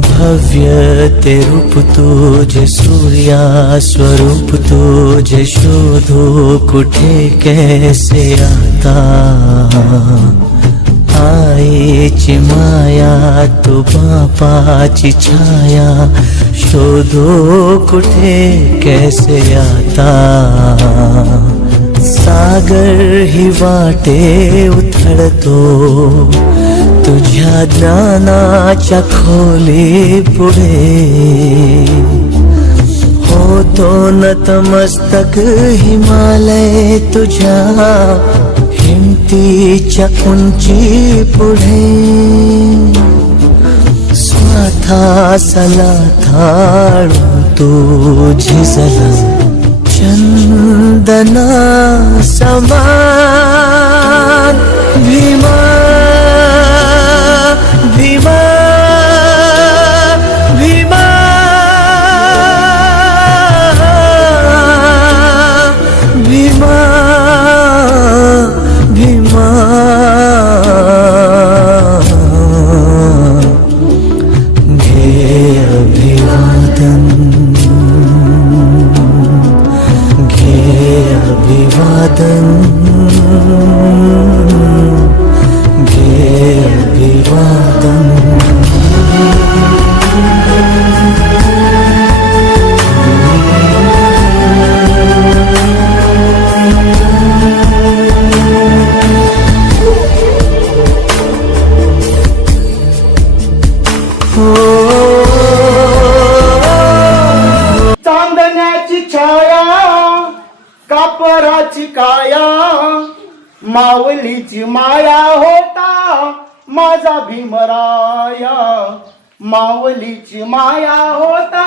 भव्य ते रूप तुझे सूर्या स्वरूप तुझे शोधो कुठे कैसे आता आईची माया तू बापाची छाया शोधो कुठे कैसे आता सागर ही वाटे उथळतो तुझ्या ज्ञानाच्या खोली पुढे होतो नतमस्तक हिमालय तुझ्या हिमतीच्या उंची पुढे स्वार्थासला थाळून तू झिजला चंदना समान भीमा भीमा भीमा भीमा भीमा घे अभिवादन घे अभिवादन घे अभिवादन चांदण्याची छाया कापराची काया माऊलीची माया होता माझा भीमराया माऊलीची माया होता